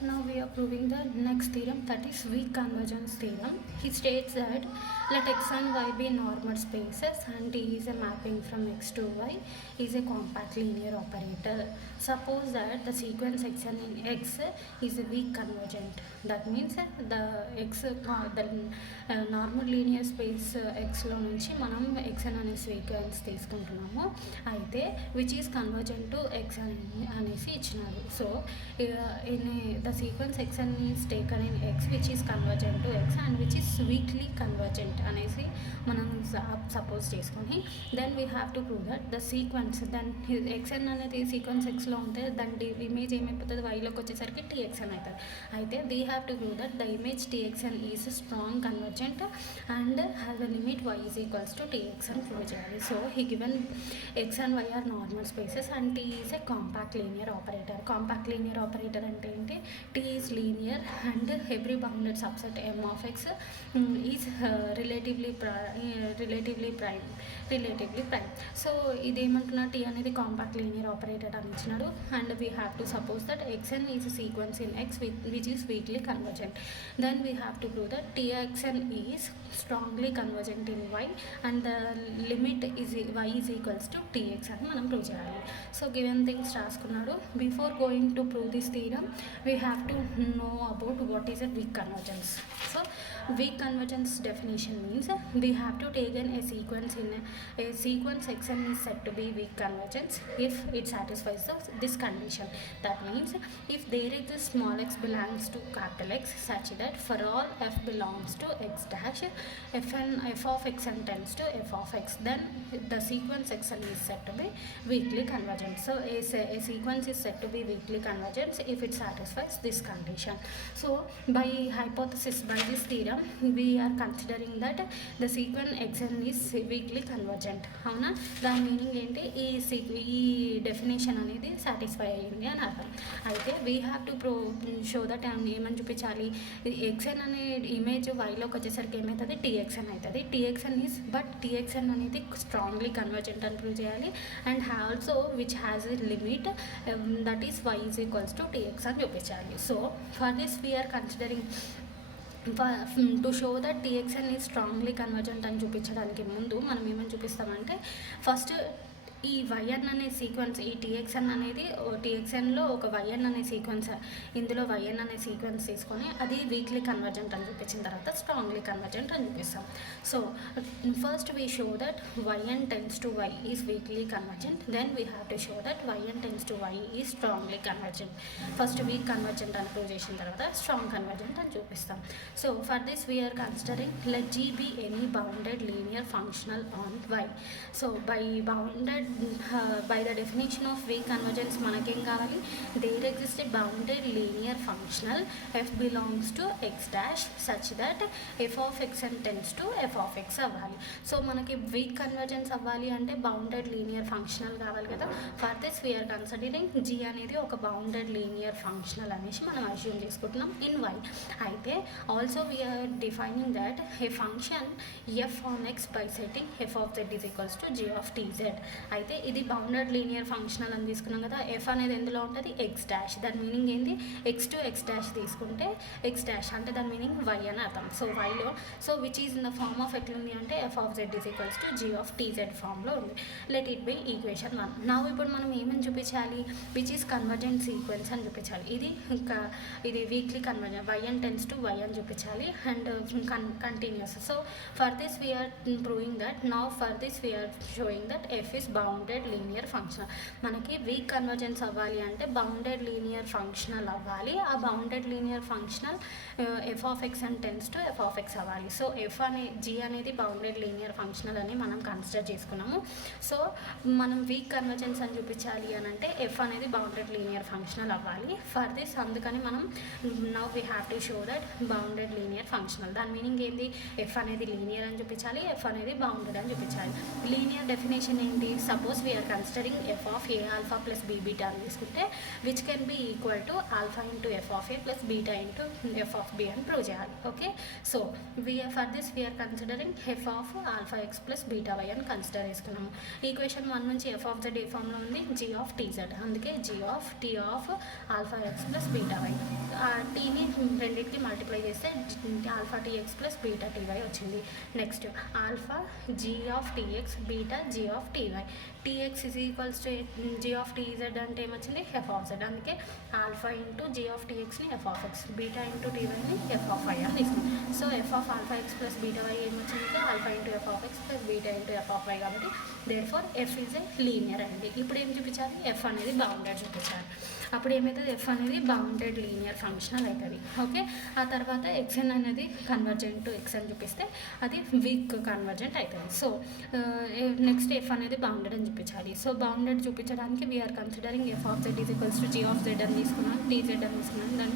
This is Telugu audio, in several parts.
Now we are proving the next theorem, that is weak convergence theorem. He states that let x and y be normal spaces and T is a mapping from x to y is a compact linear operator. Suppose that the sequence x and in x is a weak convergent. That means the x the normal linear space x లో నుంచి మనం x అనే సీక్వెన్స్ తీసుకుంటున్నాము. అయితే which is convergent to x అనేసి ఇచ్చినారు. So the sequence xn is taken in x which is convergent to x and which is weakly convergent అనేసి మనం సపోజ్ చేసుకొని then we have to prove that the sequence then xn అనేది సీక్వెన్స్ ఎక్స్లో ఉంటే దాని ఇమేజ్ ఏమైపోతుంది వైలోకి వచ్చేసరికి txn అవుతుంది. అయితే we have to prove that the image txn is strong convergent and has the limit y is equals to txn prove చేయాలి. So he given x and y are normal spaces and t is a compact linear operator. Compact linear operator అంటే ఏంటి? T is linear and every bounded subset M of x is relatively prime. So ఇదేమంటున్నా T అనేది కాంపాక్ట్ లీనియర్ ఆపరేటర్ అని ఇచ్చినాడు and we have to suppose that xn is sequence in x which is weakly convergent. Then we have to prove that txn is strongly convergent in y and the limit is y is equals to tx అని మనం ప్రూవ్ చేయాలి. సో గివెన్ థింగ్స్ రాసుకున్నాడు. Before going to prove this theorem we have to know about what is a weak convergence. So weak convergence definition means we have to take in a sequence in a sequence xn is said to be weak convergence if it satisfies this condition. That means if there exists small x belongs to capital X such that for all f belongs to x dash f of xn tends to f of x, then the sequence xn is said to be weakly convergent. So a sequence is said to be weakly convergent if it satisfies this condition. So by hypothesis, by this theorem we are considering that the sequence xn is weakly convergent. అవునా? దాని మీనింగ్ ఏంటి? ఈ డెఫినేషన్ అనేది సాటిస్ఫై అయ్యింది అని అర్థం. అయితే we have to show that ఏమని చూపించాలి? xn అనే ఇమేజ్ వైలోకి వచ్చేసరికి ఏమవుతుంది? txn అవుతుంది. txn ఈజ్ బట్ txn అనేది స్ట్రాంగ్లీ కన్వర్జెంట్ అని ప్రూవ్ చేయాలి and also which has a limit that is y is equals to tx అని చూపించాలి. So for this we are considering to show that txn is strongly convergent అని చూపించడానికి ముందు మనం ఏమని చూపిస్తామంటే ఫస్ట్ ఈ వైఎన్ అనే సీక్వెన్స్ ఈ txn అనేది txnలో ఒక వైఎన్ అనే సీక్వెన్స్ ఇందులో వైఎన్ అనే సీక్వెన్స్ తీసుకొని అది వీక్లీ కన్వర్జెంట్ అని చూపించిన తర్వాత స్ట్రాంగ్లీ కన్వర్జెంట్ అని చూపిస్తాం. So first we show that y n tends to why is weakly convergent, then we have to show that y n tends to why is strongly convergent. First weak convergent అని ప్రూవ్ చేసిన తర్వాత స్ట్రాంగ్ కన్వర్జెంట్ అని చూపిస్తాం. So for this we are considering లెట్ G be any bounded linear functional on y. సో by the definition of weak convergence మనకేం కావాలి? there exists a bounded linear functional f belongs to x dash such that f of xn tends to f of x అవ్వాలి. సో మనకి వీక్ కన్వర్జెన్స్ అవ్వాలి అంటే బౌండెడ్ లీనియర్ ఫంక్షనల్ కావాలి కదా. For this we are considering G అనేది ఒక బౌండెడ్ లీనియర్ ఫంక్షనల్ అనేసి మనం అజ్యూమ్ చేసుకుంటున్నాం ఇన్ y. అయితే also we are defining that a function f on x by setting f of z is equals to g of tz. అయితే ఇది బౌండెడ్ లీనియర్ ఫంక్షనల్ అని తీసుకున్నాం కదా. ఎఫ్ అనేది ఎందులో ఉంటుంది? X dash. దాని మీనింగ్ ఏంటి? ఎక్స్ టు ఎక్స్ డాష్ తీసుకుంటే ఎక్స్ డాష్ అంటే దాని మీనింగ్ వై అని అర్థం. సో వైలో so which is in the form of ఎట్లుంది అంటే F of Z is equals to G of TZ ఫామ్లో ఉంది. Let it by equation 1. నా ఇప్పుడు మనం ఏమని చూపించాలి? విచ్ ఈజ్ కన్వర్జెంట్ సీక్వెన్స్ అని చూపించాలి. ఇది weakly convergent y n tends to why అని చూపించాలి and continuous. So for this we are proving that now for this we are showing that f is bounded linear functional. మనకి వీక్ కన్వర్జెన్స్ అవ్వాలి అంటే బౌండెడ్ లీనియర్ ఫంక్షనల్ అవ్వాలి. ఆ bounded linear functional f of x and tends to f of x అవ్వాలి. సో G అనేది బౌండెడ్ లీనియర్ ఫంక్షనల్ అని మనం కన్సిడర్ చేసుకున్నాము. సో మనం వీక్ కన్వర్జెన్స్ అని చూపించాలి అని అంటే ఎఫ్ అనేది బౌండెడ్ లీనియర్ ఫంక్షనల్ అవ్వాలి. ఫర్ దిస్ అందుకని మనం now we have to show that bounded linear functional. దాని మీనింగ్ ఏంటి? ఎఫ్ అనేది లీనియర్ అని చూపించాలి, ఎఫ్ అనేది బౌండెడ్ అని చూపించాలి. లీనియర్ డెఫినేషన్ ఏంటి? Suppose we are considering F of a alpha plus b beta అని తీసుకుంటే which can be equal to alpha into F of a plus beta into F of b అని ప్రూవ్ చేయాలి. Okay, so for this we are considering F of alpha X plus beta Y అని కన్సిడర్ చేసుకున్నాము. ఈక్వేషన్ 1 నుంచి ఎఫ్ ఆఫ్ జెడ్ ఏ ఫామ్లో ఉంది, జీ ఆఫ్ టీజెడ్, అందుకే G of T of alpha X plus beta Y. టీని రెండింటికి మల్టిప్లై చేస్తే alpha TX plus beta TY వచ్చింది. Next alpha G of TX, beta G of TY. TX is equals to G of TZ అంటే ఏమొచ్చింది, ఎఫ్ ఆఫ్ జెడ్, అందుకే ఆల్ఫా ఇంటూ జీ ఆఫ్ టీఎక్స్ని F of X, beta into టీవైని ఎఫ్ ఆఫ్ వై అని తీసుకుంది. So F of alpha X plus beta Y ఏమొచ్చింది, alpha into F of X plus beta into F of Y, కాబట్టి therefore F is a linear అయింది. ఇప్పుడు ఏం చూపించాలి, ఎఫ్ అనేది బౌండెడ్ చూపించాలి. అప్పుడు ఏమవుతుంది, ఎఫ్ అనేది బౌండెడ్ లీనియర్ ఫంక్షనల్ అవుతుంది. ఓకే, ఆ తర్వాత ఎక్స్ఎన్ అనేది కన్వర్జెంట్ టు ఎక్స్ అని చూపిస్తే అది వీక్ కన్వర్జెంట్ అవుతుంది. సో నెక్స్ట్ ఎఫ్ అనేది బౌండెడ్ అని చూపించాలి. సో బౌండెడ్ చూపించడానికి we are considering F of Z is equals to G of Z అని తీసుకున్నాం, టీజెడ్ అని తీసుకున్నాం,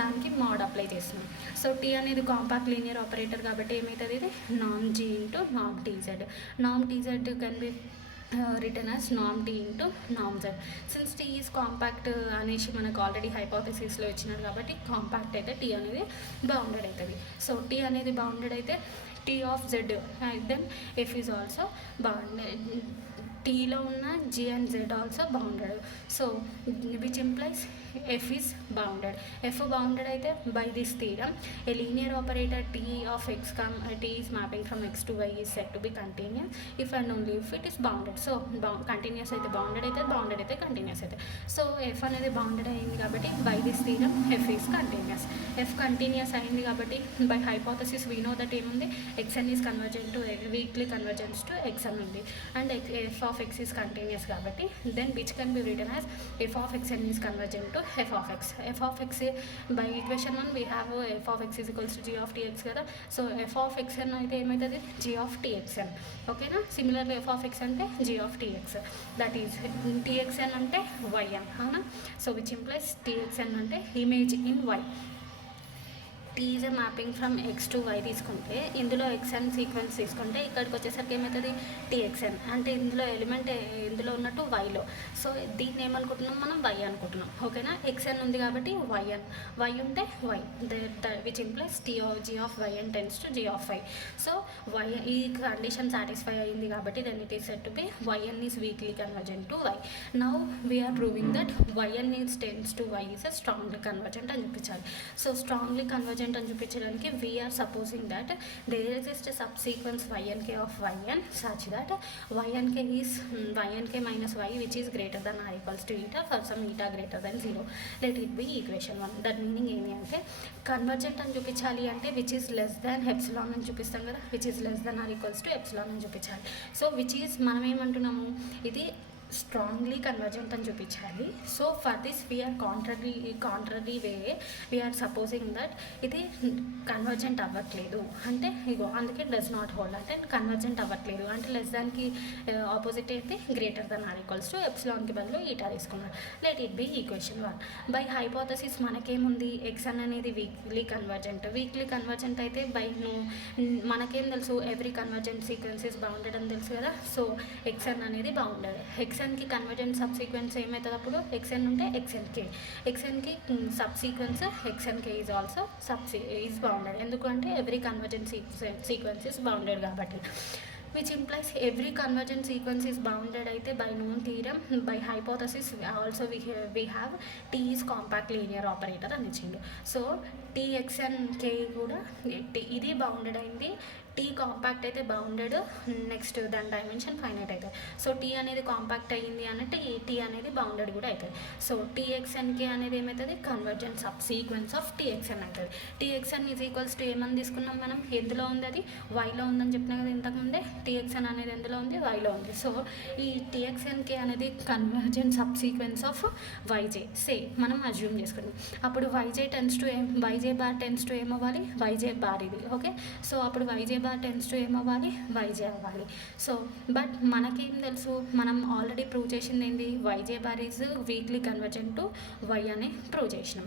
దానికి మోడ్ అప్లై చేస్తున్నాం. సో టీ అనేది కాంపాక్ట్ లీనియర్ ఆపరేటర్ కాబట్టి ఏమవుతుంది, ఇది నామ్ G into NAM TZ. NAM TZ can be written as norm t into norm z. Since t is compact అనేసి మనకు ఆల్రెడీ హైపోథెసిస్లో ఇచ్చినాడు కాబట్టి కాంపాక్ట్ అయితే t అనేది బౌండెడ్ అవుతుంది. సో t అనేది బౌండెడ్ అయితే t ఆఫ్ z then F is also bounded. టీలో ఉన్న G and Z also bounded. So which implies F is bounded. F bounded అయితే by this theorem a linear operator T of X T is mapping from X to why is set to be continuous if and only if it is bounded. So continuous అయితే బౌండెడ్ అయితే, బౌండెడ్ అయితే కంటిన్యూస్ అయితే. సో ఎఫ్ అనేది బౌండెడ్ అయింది కాబట్టి by this theorem F is continuous. F continuous అయింది కాబట్టి by hypothesis we know that ఏముంది, XN is convergent to weakly convergence to XN ఉంది, and F of x is continuous కాబట్టి then which can be written as f of xn is convergent to f of x. f of x by equation 1 we have f of x is equals to g of tx కదా. సో f of xn అయితే ఏమవుతుంది, g of txn. ఓకేనా, సిమిలర్లీ f of x అంటే g of tx, that is txn అంటే yn, అవునా. సో విచ్ ఇంప్లైస్ txn అంటే image in y. T is a mapping from X to y తీసుకుంటే ఇందులో ఎక్స్ఎన్ సీక్వెన్స్ తీసుకుంటే ఇక్కడికి వచ్చేసరికి ఏమవుతుంది, టీఎక్స్ఎన్ అంటే ఇందులో ఎలిమెంట్ ఇందులో ఉన్నట్టు వైలో. సో దీన్ని ఏమనుకుంటున్నాం మనం, వై అనుకుంటున్నాం. ఓకేనా, ఎక్స్ఎన్ ఉంది కాబట్టి వైఎన్, వై ఉంటే Y, which implies G of YN tends to G of Y. So Y ఈ కండిషన్ సాటిస్ఫై అయింది కాబట్టి then it is set to be YN is weakly convergent to Y. Now we are proving that YN is tends to why is a strongly convergent అని చూపించాలి. సో స్ట్రాంగ్లీ కన్వర్జెంట్ అని చూపించడానికి we are supposing that there exist sub sequence YNK of YN such that వైఎన్కే is YNK minus Y which is greater then or equals to eta for some eta greater then 0. Let it be equation 1. That meaning ఏంటి అంటే కన్వర్జెంట్ అని చూపించాలి అంటే which is less than epsilon అని చూపిస్తాం కదా, which is less then or equals to epsilon అని చూపించాలి. సో విచ్ ఈజ్ మనం ఏమంటున్నాము, ఇది స్ట్రాంగ్లీ కన్వర్జెంట్ అని చూపించాలి. So for this we are contrary way we are supposing that ఇది కన్వర్జెంట్ అవ్వట్లేదు అంటే ఇగో అందుకే డస్ నాట్ హోల్డ్ అంటే కన్వర్జెంట్ అవ్వట్లేదు అంటే లెస్ దాన్కి ఆపోజిట్ అయితే greater then or equals to ఎప్సిలాన్కి బదులు ఈటా తీసుకున్నాడు. Let it be equation 1. By hypothesis మనకేముంది, ఎక్స్ఎన్ అనేది వీక్లీ కన్వర్జెంట్ అయితే బై మనకేం తెలుసు, every convergent sequence is bounded అని తెలుసు కదా. సో ఎక్స్ఎన్ అనేది బౌండెడ్. ఎక్స్ఎన్కి కన్వర్జెంట్ సబ్ సీక్వెన్స్ ఏమవుతుంది అప్పుడు, ఎక్స్ఎన్ ఉంటే ఎక్స్ఎన్కి sub sequence XNK is also is bounded. ఎందుకంటే every convergent sequence is bounded కాబట్టి. which implies every convergent sequence is bounded అయితే by known theorem. By hypothesis also we have T is compact linear operator అని ఇచ్చిండు. సో TXNK కూడా ఇది బౌండెడ్ అయింది, టీ కాంపాక్ట్ అయితే బౌండెడ్, నెక్స్ట్ దాని డైమెన్షన్ ఫైనైట్ అవుతుంది. సో టీ అనేది కాంపాక్ట్ అయ్యింది అంటే ఈ టీ అనేది బౌండెడ్ కూడా అవుతుంది. సో టీఎక్స్ఎన్కే అనేది ఏమవుతుంది, కన్వర్జెంట్ సబ్ సీక్వెన్స్ ఆఫ్ టీఎక్స్ఎన్ అవుతుంది. టీఎక్స్ఎన్ ఈజ్ ఈక్వల్స్ టు ఏమని తీసుకున్నాం మనం, ఎందులో ఉంది అది వైలో ఉందని చెప్పినా కదా ఇంతకుముందే. టీఎక్స్ఎన్ అనేది ఎందులో ఉంది, వైలో ఉంది. సో ఈ టీఎక్స్ఎన్కే అనేది convergent sub sequence of YJ say మనం అజ్యూమ్ చేసుకున్నాం. అప్పుడు YJ tends to YJ bar tends to ఏమవ్వాలి, వైజే బార్ ఇది. ఓకే, సో అప్పుడు వైజే బార్ టెన్స్ టు ఏమవ్వాలి, వైజే అవ్వాలి. సో బట్ మనకేం తెలుసు, మనం ఆల్రెడీ ప్రూవ్ చేసింది ఏంటి, YJ bar is weakly convergent to why అని ప్రూవ్ చేసినాం.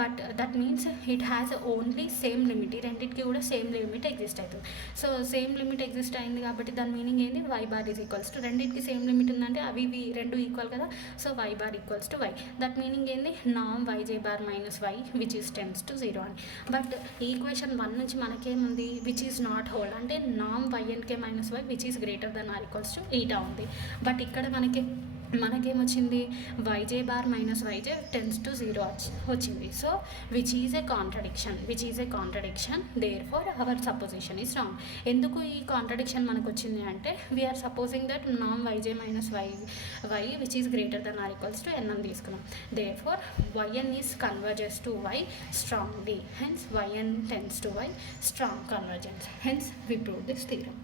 But that means it has only same limit, ఈ రెండింటికి కూడా సేమ్ లిమిట్ ఎగ్జిస్ట్ అవుతుంది. సో సేమ్ లిమిట్ ఎగ్జిస్ట్ అయింది కాబట్టి దాని మీనింగ్ ఏంటి, Y bar is equals to, రెండింటికి సేమ్ లిమిట్ ఉందంటే అవి రెండు ఈక్వల్ కదా. So Y bar equals to Y, that meaning ఏంటి, నామ్ YJ bar minus Y which is tends to 0 అని. బట్ ఈక్వేషన్ 1 నుంచి మనకేముంది, విచ్ ఈస్ నాట్ హోల్డ్, అంటే నామ్ YNK minus Y which is greater then or equals to eta ఉంది. బట్ ఇక్కడ మనకేమొచ్చింది, YJ bar minus yj tends to 0 వచ్చింది. So which is a contradiction, therefore our supposition is wrong. ఎందుకు ఈ కాంట్రడిక్షన్ మనకు వచ్చింది అంటే, వీఆర్ సపోజింగ్ దట్ నామ్ YJ minus Y which is greater then or equals to N అని తీసుకున్నాం. Therefore YN is converges to Y strongly, hence yn tends to y strong convergence, hence we prove this theorem.